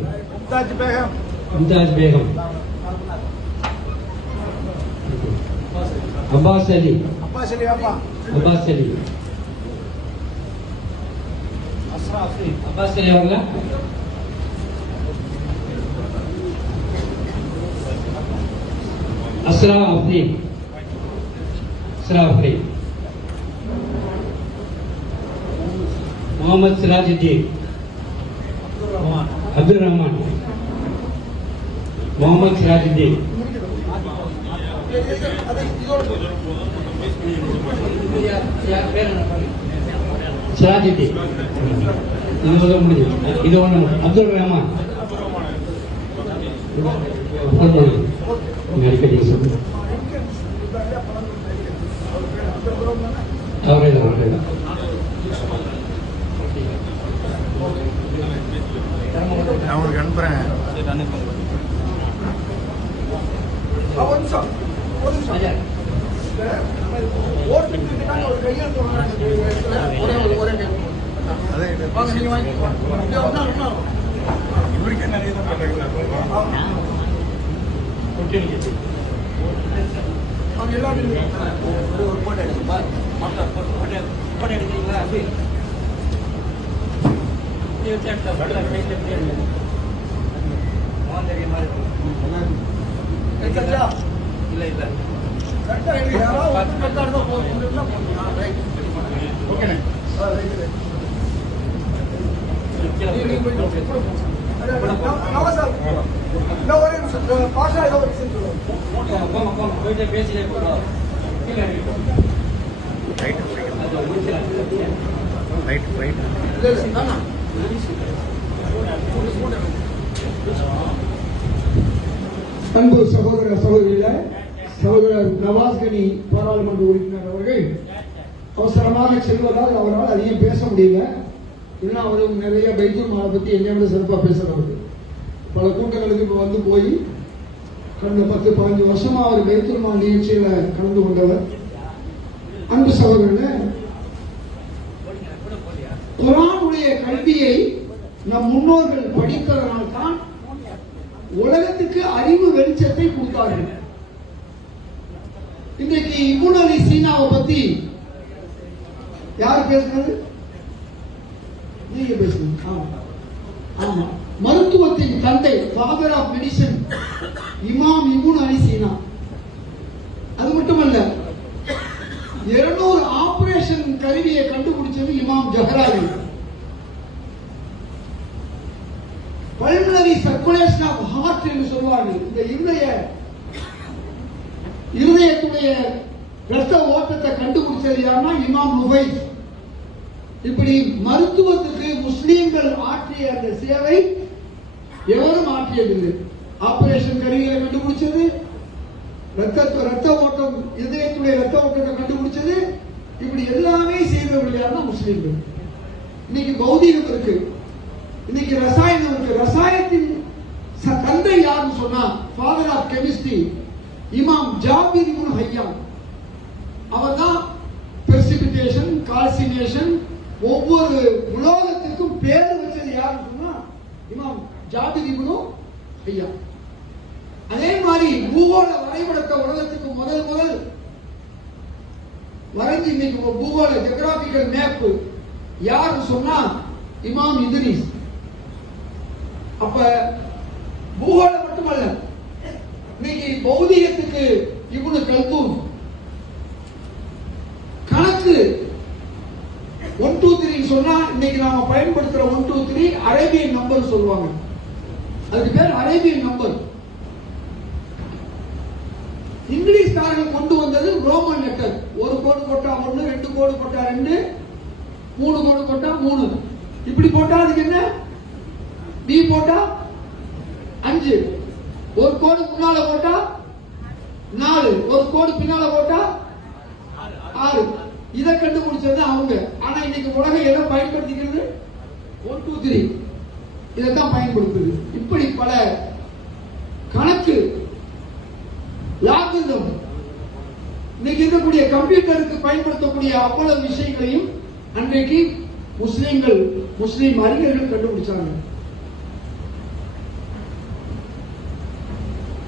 அப்பாஸ் அலி அவர்களா, அஸ்ரா அஃப்ரீன், முகமது சிராஜுddin, அப்துல் ரஹ்மான், முகமது சிராஜுddin, இது முடிஞ்சது. இது ஒண்ணு அப்துல் ரஹ்மான் அடிக்கடி அவரே தான் அவங்களுக்கு அனுப்புறேன். இவருக்கு நிறைய அன்பு சகோதர சகோதரிகளே, சகோதரர் நவாஸ் கனி பாராளுமன்ற உறுப்பினர் அவர்கள் அவசரமாக செல்வதால் அவரால் அதிகம் பேச முடியல. இல்லைன்னா அவரும் நிறைய பைத்துல் மாலை பத்தி என்னோட சிறப்பாக பேசுறவர். பல கூட்டங்களுக்கு வந்து போய் கடந்த 10-15 வருஷமா அவர் பைத்துல் மால் நிகழ்ச்சியில கலந்து கொண்டவர். அன்பு சகோதரர்களே, குர்ஆனுடைய கல்வியை நம் முன்னோர்கள் படித்ததனால்தான் உலகத்துக்கு அறிவு வெளிச்சத்தை கொடுத்தார்கள். இன்றைக்கு இப்னு அலி சீனாவை பத்தி யார் பேசுறது? நீங்க பேசுங்க. ஆமா, மருத்துவத்தின் தந்தை, ஃபாதர் ஆஃப் மெடிசன், இமாம் இப்னு அலி சீனா. அது மட்டுமல்ல, 200 ஆபரேஷன் கருவியை கண்டுபிடிச்சது இமாம் ஜஹராவி. பல்மனரி சர்க்குலேஷன் ஆஃப் ஹார்ட் என்று சொல்வார்கள். இந்த இருதயத்துடைய இரத்த ஓட்டத்தை கண்டுபிடிச்சது யாருன்னா இமாம் நுபைஸ். இப்படி மருத்துவத்துக்கு முஸ்லீம்கள் ஆற்றிய அந்த சேவை எவரும் ஆற்றியதில்லை. ஆபரேஷன் கருவியை கண்டுபிடிச்சது, ரத்த ஓட்டம், இதயத்துடைய ரத்த ஓட்டத்தை கண்டுபிடிச்சது, இப்படி எல்லாமே செய்தவர்கள் யாருன்னா முஸ்லீம்கள். இன்னைக்கு பௌதீகம் இருக்கு, இன்னைக்கு ரசாயனம் இருக்கு. ரசாயனத்தின் தந்தை யாருன்னு சொன்னா ஃபாதர் ஆஃப் கெமிஸ்ட்ரி இமாம் ஜாபிர் இப்னு ஹையான். அவர் தான் பிரெசிபிடேஷன், கால்சினேஷன், ஒவ்வொரு உலோகத்துக்கும் பேர் வச்சது யாருன்னு சொன்னா இமாம் ஜாபிர் இப்னு ஹையான். அதே மாதிரி பூகோள வரைபடத்தை உலகத்துக்கு முதல் வரைஞ்சு இன்னைக்கு பூகோள ஜியோகிராபிக்கல் மேப் யாருன்னு சொன்னா இமாம் இத்ரிஸ். அப்ப பூகோளம் மட்டுமல்ல, இன்னைக்கு பௌதிகத்துக்கு இப்னு கல்தூன், கணக்கு 1 2 3 சொன்னா இன்னைக்கு நாம பயன்படுத்துற 1 2 3 அரேபியன் நம்பர் சொல்லுவாங்க. அதுக்கு பேர் அரேபியன் நம்பர். இங்கிலீஷ்காரர்கள் கொண்டு வந்தது ரோமன் லெட்டர். 1 கோடு போட்டா 1, 2 கோடு போட்டா 2, 3 கோடு போட்டா 3. இப்படி போட்டா அதுக்கு என்ன? பி போட்டா 5, 1 கோடு முன்னால போட்டா 4, 1 கோடு பின்னால போட்டா 6. இதை கண்டுபிடிச்சது அவங்க. ஆனா இன்னைக்கு உலகம் எதை பயன்படுத்திக்கிறது? 1 2 3 இதைத்தான் பயன்படுத்துது. இப்படி பல கணக்கு லாகிதம் இன்னைக்கு இருக்கக்கூடிய கம்ப்யூட்டருக்கு பயன்படுத்தக்கூடிய அவ்வளவு விஷயங்களையும் அன்றைக்கு முஸ்லீம் அறிஞர்கள் கண்டுபிடிச்சாங்க.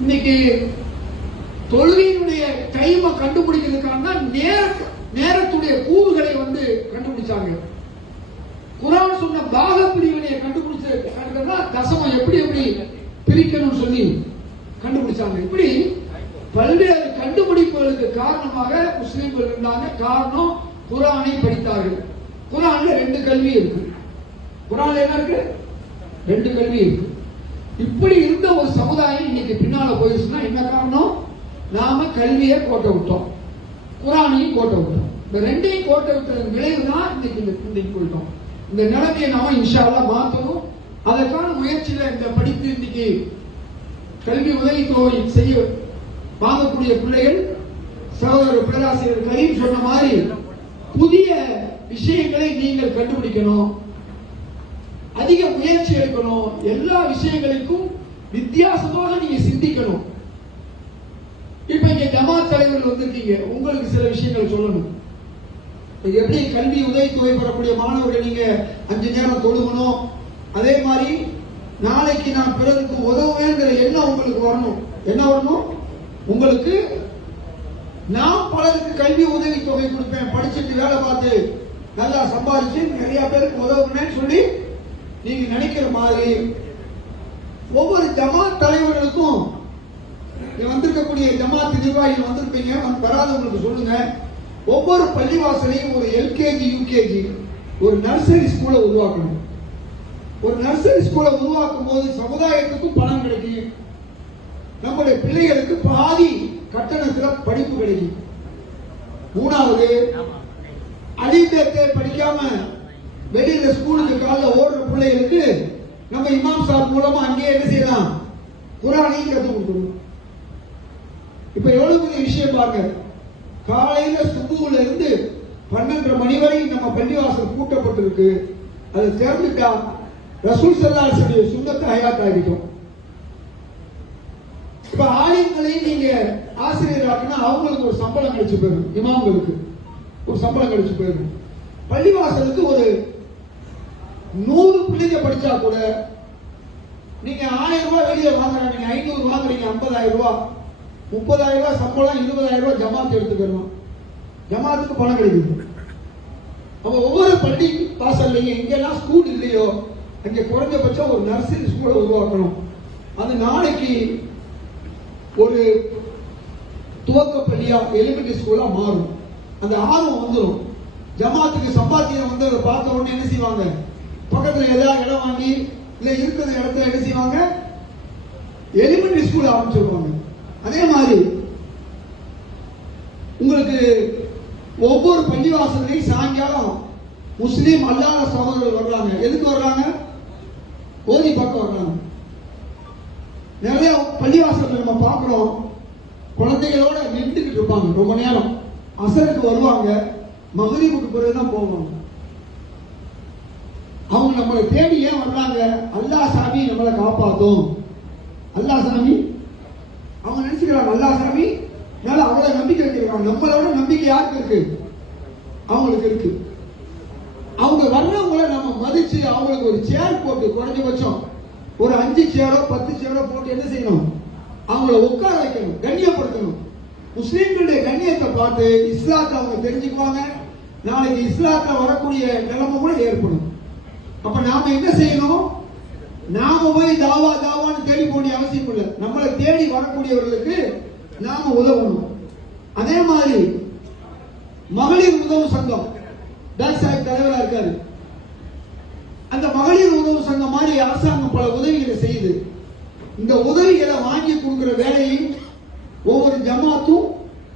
இன்னைக்கு தொழுகையினுடைய டைமை கண்டுபிடிக்கிறதுக்கான நேரத்துடைய கூறுகளை வந்து கண்டுபிடிச்சாங்க. குர்ஆன் சொன்ன பாக பிரிவினையை கண்டுபிடிச்சா தசமம் எப்படி பிரிக்கணும் சொல்லி கண்டுபிடிச்சாங்க. இப்படி பல்வேறு கண்டுபிடிப்புகளுக்கு காரணமாக முஸ்லீம்கள் இருந்தாங்க. காரணம் குர்ஆனை படித்தார்கள். குர்ஆன்ல 2 கல்வி இருக்கு. குர்ஆன்ல என்ன இருக்கு? 2 கல்வி இருக்கு. இப்படி இருந்த ஒரு சமுதாயம் இன்னைக்கு பின்னால போயிடுச்சுன்னா என்ன காரணம்? நாம கல்வியை கோட்டை விட்டோம், குர்ஆனையும் கோட்டை விட்டோம். இந்த 2ஐயும் கோட்டை விட்டதன் விளைவு தான் இன்னைக்கு போயிட்டோம். இந்த நிலைமையை நாம இன்ஷா அல்லாஹ் மாற்றணும். அதற்கான முயற்சியில இந்த படித்து இன்னைக்கு கல்வி உதவித்தொகை செய்ய வாங்கக்கூடிய பிள்ளைகள், சகோதரர் பேராசிரியர் கரீம் சொன்ன மாதிரி புதிய விஷயங்களை நீங்கள் கண்டுபிடிக்கணும், அதிக முயற்சி எடுக்கணும், எல்லா விஷயங்களுக்கும் வித்தியாசமாக நீங்க சிந்திக்கணும். இப்ப இங்க ஜமாத் தலைவர்கள் வந்திருக்கீங்க, உங்களுக்கு சில விஷயங்கள் சொல்லணும். எப்படி கல்வி உதவித்தொகை பெறக்கூடிய மாணவர்கள் நீங்க 5 நேரம் தொழுகணும், அதே மாதிரி நாளைக்கு நான் பிறருக்கு உதவுவேங்கிற எண்ணம் உங்களுக்கு வரணும். என்ன வரணும்? உங்களுக்கு நான் பலருக்கு கல்வி உதவி தொகை கொடுப்பேன், படிச்சுட்டு வேலை பார்த்து நல்லா சம்பாதிச்சு நிறைய பேருக்கு உதவுனேன்னு சொல்லி நீங்க நினைக்கிற மாதிரி ஒவ்வொரு ஜமாத் தலைவர்களுக்கும் வந்திருக்கக்கூடிய ஜமாத் நிர்வாகிகள் வந்திருப்பீங்க, வராதவங்களுக்கு சொல்லுங்க. ஒவ்வொரு பள்ளிவாசலையும் ஒரு எல்கேஜி யூகேஜி ஒரு நர்சரி ஸ்கூலை உருவாக்கணும். ஒரு நர்சரி ஸ்கூலை உருவாக்கும் போது சமுதாயத்துக்கும் பணம் கிடைக்கும், நம்முடைய பிள்ளைகளுக்கு பாதி கட்டணத்தில் படிப்பு கிடைக்கும். 3வது, அலிபேத்தை படிக்காம வெளியில ஸ்கூலுக்கு காலைல ஓடுற பிள்ளைகளுக்கு நம்ம இமாம் சாப் மூலமா அங்கேயே என்ன செய்யலாம்? குர்ஆனையும் கற்றுக் கொடுக்கணும். இப்ப எவ்வளவு பெரிய விஷயம் பாருங்க. காலையில சுபுல இருந்து 12:30 மணி வரை நம்ம பள்ளிவாசல் பூட்டப்பட்டிருக்கு. அது திறந்துட்டா ரசூல் ஸல்லல்லாஹு அலைஹி வஸல்லம் சுன்னத் ஹயாத் ஆகிட்டோம். இப்ப ஆலிம்களையும் நீங்க ஆசிரியராக்குனா அவங்களுக்கு ஒரு சம்பளம் கிடைச்சு போயிடும், இமாம்களுக்கு ஒரு சம்பளம் கிடைச்சு போயிடும். பள்ளிவாசலுக்கு ஒரு 100 பிள்ளைங்க படிச்சா கூட நீங்க 1000 ரூபாய் வெளியே வாங்குறாங்க, நீங்க 500 வாங்குறீங்க, 50,000 ரூபாய், 30,000 ரூபாய் சம்பளம், 20,000 ரூபாய் ஜமாத் எடுத்துக்கணும். ஜமாத்துக்கு பணம் கிடைக்குது. அப்ப ஒவ்வொரு பள்ளி வாசல்லையும் எங்கெல்லாம் ஸ்கூல் இல்லையோ அங்க குறைஞ்சபட்சம் ஒரு நர்சரி ஸ்கூலை உருவாக்கணும். அது நாளைக்கு ஒரு துவக்க பள்ளியா எலிமெண்டரி ஸ்கூலா மாறும். அந்த ஆர்வம் வந்துடும். ஜமாத்துக்கு சம்பாத்தியம் வந்து அதை பார்த்த உடனே என்ன செய்வாங்க, பக்கத்துல ஏதாவது இடம் வாங்கி இல்ல இருக்கிற இடத்துல என்ன செய்வாங்க, எலிமெண்டரி ஸ்கூல் ஆரம்பிச்சிருவாங்க. அதே மாதிரி உங்களுக்கு ஒவ்வொரு பள்ளிவாசலையும் சாயங்காலம் முஸ்லீம் அல்லாத சகோதரர்கள் வர்றாங்க. எதுக்கு வர்றாங்க? ஓதி பார்க்க வர்றாங்க. நிறைய பள்ளிவாசல் நம்ம பார்க்கிறோம், குழந்தைகளோட நின்றுக்கிட்டு இருப்பாங்க ரொம்ப நேரம். அசருக்கு வருவாங்க, மகரிபுக்கு பிறகுதான் போவாங்க. அவங்க நம்மளை தேடி ஏன் வர்றாங்க? அல்லாஹ் சாமி நம்மளை காப்பாத்தும். அல்லாஹ் சாமி அவங்க நினைச்சுக்கிறாங்க, அல்லாஹ் சாமி மேல அவ்வளவு நம்பிக்கை வச்சிருக்காங்க. நம்மளோட நம்பிக்கை யாருக்கு இருக்கு? அவங்களுக்கு இருக்கு. அவங்க வர்றவங்களை நம்ம மதிச்சு அவங்களுக்கு ஒரு சேர் போட்டு, குறைஞ்சபட்சம் ஒரு 5 சேரோ 10 சேரோ போட்டு என்ன செய்யணும், அவங்கள உட்கார வைக்கணும், கண்ணியப்படுத்தணும். முஸ்லீம்களுடைய கண்ணியத்தை பார்த்து இஸ்லாத்தை அவங்க தெரிஞ்சுக்குவாங்க. நாளைக்கு இஸ்லாத்துல வரக்கூடிய நிலைமை கூட ஏற்படும். அப்ப நாம என்ன செய்யணும்? நாம போய் தாவான்னு தேடி போடிய அவசியம் இல்லை. நம்மளை தேடி வரக்கூடியவர்களுக்கு நாம உதவணும். அதே மாதிரி மகளிர் உதவு சங்கம் டாக்டர் தலைவரா இருக்காரு. அந்த மகளிர் உதவு சங்கம் மாதிரி அரசாங்கம் பல உதவிகளை செய்யுது. இந்த உதவிகளை வாங்கி கொடுக்கிற வேலையை ஒவ்வொரு ஜமாத்தும்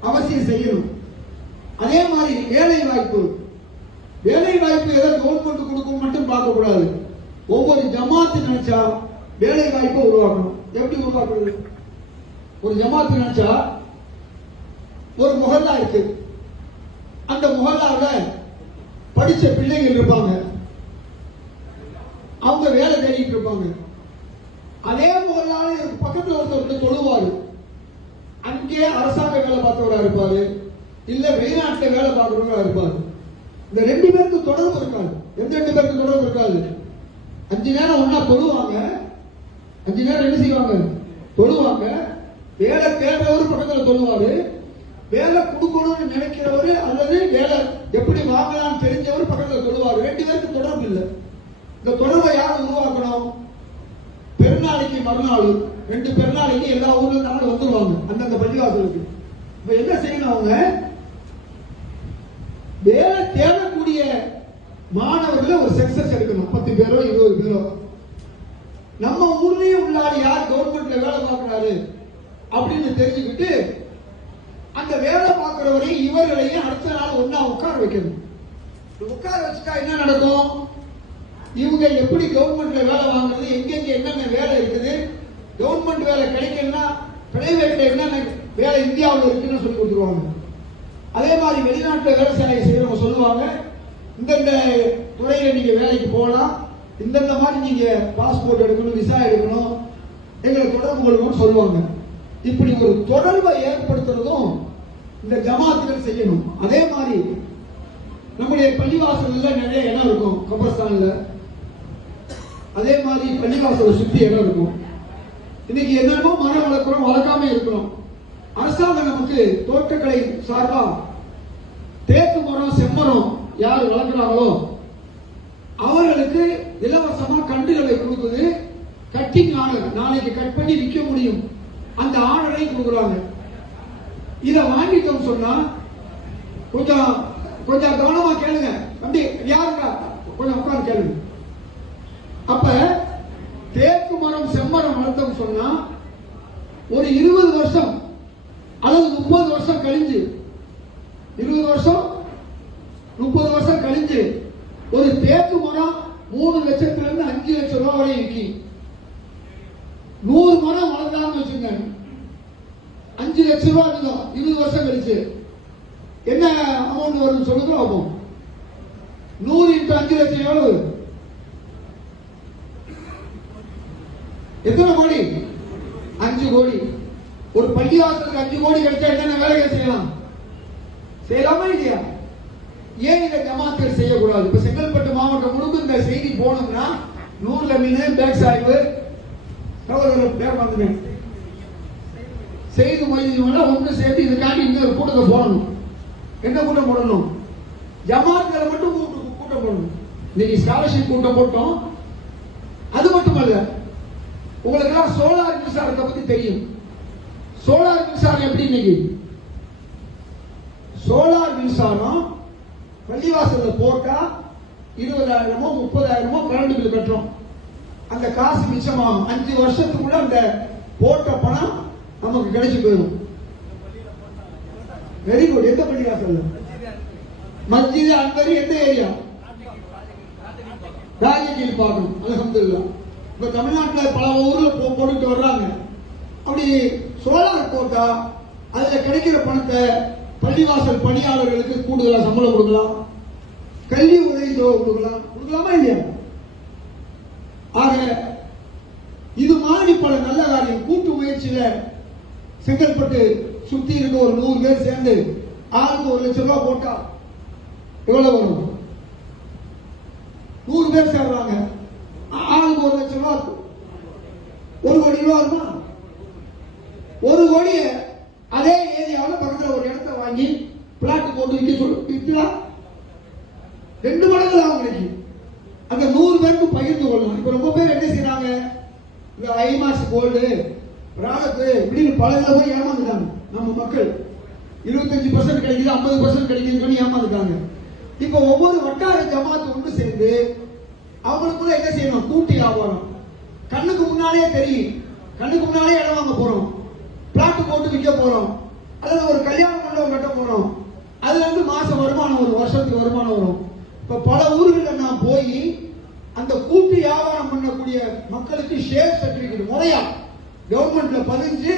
அவசியம் செய்யணும். அதே மாதிரி வேலை வாய்ப்பு ஏதோ கவர்மெண்ட் கொடுக்கும் மட்டும் பார்க்க கூடாது. ஒவ்வொரு ஜமாத்து நினைச்சா வேலை வாய்ப்பை உருவாக்கணும். எப்படி உருவாக்குறது? ஒரு ஜமாத்து நினைச்சா ஒரு முஹல்லா இருக்கு, அந்த முஹல்லாவுல படிச்ச பிள்ளைகள் இருப்பாங்க, அவங்க வேலை தேடிட்டு இருப்பாங்க. அதே முஹல்லால பக்கத்துல ஒருத்தர் தொழுவாரு, அங்கே அரசாங்க வேலை பார்த்தவரா இருப்பாரு, இல்ல வெளிநாட்டுல வேலை பார்க்கிறவங்களா இருப்பாரு. இந்த 2 பேருக்கு தொடர்பு இருக்காது. எந்த 2 பேருக்கு தொடர்பு இருக்காது? 5 நேரம் ஒன்னா தொழுவாங்க, 5 நேரம் என்ன செய்வாங்க? தொழுவாங்க. வேலை தேடுறவரு பக்கத்துல தொழுவாரு, வேலை கொடுக்கணும்னு நினைக்கிறவரு அல்லது வேலை எப்படி வாங்கலாம்னு தெரிஞ்சவர் பக்கத்துல தொழுவாரு. 2 பேருக்கு தொடர்பு இல்லை. இந்த தொடர்பை யார் உருவாக்கணும்? பெருநாளைக்கு மறுநாள் 2 பெருநாளைக்கு எல்லா ஊர்ல இருந்து வந்துருவாங்க அந்தந்த பள்ளிவாசலுக்கு. இப்ப என்ன செய்யணும்? அவங்க வேலை தேடக்கூடிய மாணவர்களை ஒரு சென்சஸ் எடுக்கணும். 10 பேரோ 20 பேரோ. நம்ம ஊர்லயே உள்ளாரு யார் கவர்மெண்ட்ல வேலை பார்க்கிறாரு அப்படின்னு தெரிஞ்சுக்கிட்டு அந்த வேலை பார்க்கிறவரையும் இவர்களையும் அடுத்த நாள் ஒன்னா உட்கார வைக்கணும். உட்கார வச்சுட்டா என்ன நடக்கும்? இவங்க எப்படி கவர்மெண்ட்ல வேலை வாங்குறது, எங்கெங்க என்னென்ன வேலை இருக்குது, கவர்மெண்ட் வேலை கிடைக்கணும்னா பிரைவேட்ல என்னென்ன வேலை இந்தியாவில் இருக்குன்னு சொல்லி கொடுத்துருவாங்க. அதே மாதிரி வெளிநாட்டுல வேலை செய்யறவங்க சொல்லுவாங்க, இந்தந்த துறையில நீங்க வேலைக்கு போகலாம், இந்தந்த மாதிரி நீங்க பாஸ்போர்ட் எடுக்கணும், விசா எடுக்கணும், எங்களை தொடர்பு கொள்ளணும்னு சொல்லுவாங்க. இப்படி ஒரு தொடர்பை ஏற்படுத்துறதும் இந்த ஜமாத்துகள் செய்யணும். அதே மாதிரி நம்முடைய பள்ளிவாசல்ல நிறைய இடம் இருக்கும், கபர்ஸ்தான்ல. அதே மாதிரி பள்ளிவாசலை சுத்தி இடம் இருக்கும். இன்னைக்கு என்னமோ மரம் வளர்க்கிறோம், வளர்க்காம இருக்கிறோம். அரசாங்கம் நமக்கு தோட்டக்கலை சார்பா தேக்கு மரம் செம்மரம் யார் வளர்க்கிறாங்களோ அவர்களுக்கு இலவசமா கன்றுகளை கொடுக்குது. கட்டிங் ஆர்டர், நாளைக்கு கட் பண்ணி விற்க முடியும், அந்த ஆர்டரை கொடுக்குறாங்க. இதை வாங்கிட்டோம் சொன்னா கொஞ்சம் கொஞ்சம் கவனமா கேளுங்க. அப்படி யாருக்கா கொஞ்சம் உட்கார்ந்து கேளுங்க. அப்ப தேக்கு மரம் செம்மரம் வளர்த்தோம் சொன்னா ஒரு 20 வருஷம் அல்லது 30 வருஷம் கழிஞ்சு 20 வருஷம் 30 வருஷம் கழிஞ்சு ஒரு தேக்கு மரம் 3 லட்சத்துல இருந்து 5 லட்சம் ரூபாய் வரை விற்கி. 100 மரம் வளர்ந்தான்னு வச்சுங்க, 5 லட்சம் ரூபாய் இருக்கும். 20 வருஷம் கழிச்சு என்ன அமௌண்ட் வரும் சொல்லுங்க பார்ப்போம். 100 × 5 லட்சம் எவ்வளவு? எத்தனை கோடி? 5 கோடி. ஒரு பள்ளிவாசலுக்கு 5 கோடி கிடைச்சா என்னென்ன வேலைகள் செய்யலாம்? செய்யலாமா இல்லையா? ஏன் இதை ஜமாத்துகள் செய்யக்கூடாது? இப்ப செங்கல்பட்டு மாவட்டம் முழுக்க இந்த செய்தி போனோம்னா நூறு மீன் பேக் சாய்வு சகோதரர் பேர் வந்துவேன் செய்து மொழிவனா ஒன்று சேர்த்து இதுக்காண்டி இன்னொரு கூட்டத்தை போடணும். என்ன கூட்டம் போடணும்? ஜமாத்களை மட்டும் கூட்டம் போடணும். இன்னைக்கு ஸ்காலர்ஷிப் கூட்டம் போட்டோம். அது மட்டுமல்ல, உங்களுக்கு எல்லாம் சோலார் மின்சாரத்தை பத்தி தெரியும். சோலார் மின்சாரம் எப்படி? இன்னைக்கு சோலார் மின்சாரம் பள்ளிவாசல்ல போட்டா 20,000மோ 30,000மோ கரண்ட் பில் கட்டுறோம். அந்த காசு மிச்சமாகும். 5 வருஷத்துக்குள்ள அந்த போட்ட பணம் நமக்கு கிடைச்சு போயிடும். Very good. எந்த பள்ளிவாசல்ல? மஸ்ஜித் அன்வரி. எந்த ஏரியா? ராஜகீழ் பார்க்கணும். அல்ஹம்துலில்லாஹ். இப்ப தமிழ்நாட்டில் பல ஊர்ல போட்டுட்டு வர்றாங்க. அப்படி சோலார் போட்டா அதுல கிடைக்கிற பணத்தை பள்ளிவாசல் பணியாளர்களுக்கு கூடுதலா சம்பளம் கொடுக்கலாம், கல்வி உதவித்தொகை கொடுக்கலாமா இல்லையா? ஆக இது மாதிரி பல நல்ல காரியம் கூட்டு முயற்சியில செங்கல்பட்டு சுத்தி இருக்க ஒரு 100 பேர் சேர்ந்து ஆளுக்கு 1 லட்சம் ரூபாய் போட்டா எவ்வளவு வரும்? 100 பேர் சேர்றாங்க, ஆளுக்கு 1 லட்சம் ரூபாய், 1 கோடி ரூபாய் வருமா? 1 கோடிய அதே ஏரியாவில் பக்கத்தில் ஒரு இடத்தை வாங்கி பிளாட் போட்டு விற்கலாம். 2 மடங்கு லாபம் கிடைக்கும். அந்த 100 பேருக்கு பகிர்ந்து கொள்ளலாம். இப்ப ரொம்ப பேர் என்ன செய்யறாங்க? இந்த ஐமாஸ் கோல்டு ராகத்து இப்படின்னு பல போய் ஏமாந்துட்டாங்க. நம்ம மக்கள் 25% கிடைக்குது, 50% கிடைக்குதுன்னு சொல்லி ஏமாந்துட்டாங்க. இப்ப ஒவ்வொரு வட்டார ஜமாத்து ஒன்று சேர்ந்து அவங்களுக்குள்ள என்ன செய்யணும்? கூட்டி வியாபாரம். கண்ணுக்கு முன்னாலே தெரியும். கண்ணுக்கு முன்னாலே இடம் வாங்க போறோம், பிளாட் போட்டு விற்க போறோம், அல்லது ஒரு கல்யாண மண்டபம் கட்ட போறோம். அதுல இருந்து மாசம் வருமானம், ஒரு வருஷத்துக்கு வருமானம் வரும். இப்ப பல ஊர்களில் நான் போய் அந்த கூட்டு வியாபாரம் பண்ணக்கூடிய மக்களுக்கு ஷேர் சர்டிபிகேட் முறையா கவர்மெண்ட்ல பதிஞ்சு